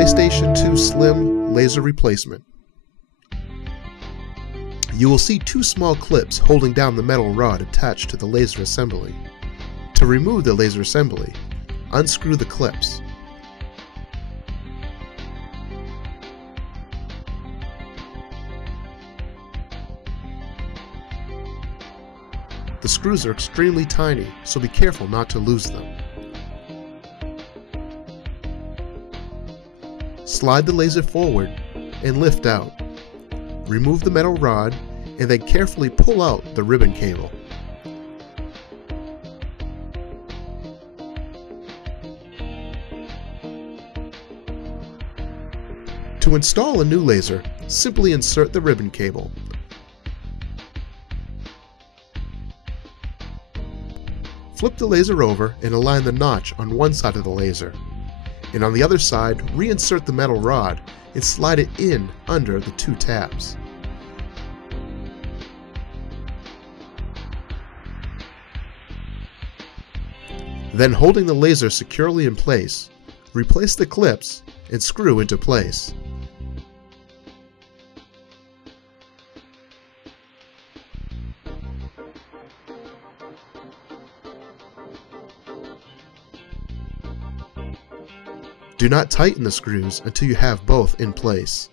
PlayStation 2 Slim laser replacement. You will see two small clips holding down the metal rod attached to the laser assembly. To remove the laser assembly, unscrew the clips. The screws are extremely tiny, so be careful not to lose them. Slide the laser forward and lift out. Remove the metal rod and then carefully pull out the ribbon cable. To install a new laser, simply insert the ribbon cable. Flip the laser over and align the notch on one side of the laser, and on the other side reinsert the metal rod and slide it in under the two tabs. Then, holding the laser securely in place, replace the clips and screw into place. Do not tighten the screws until you have both in place.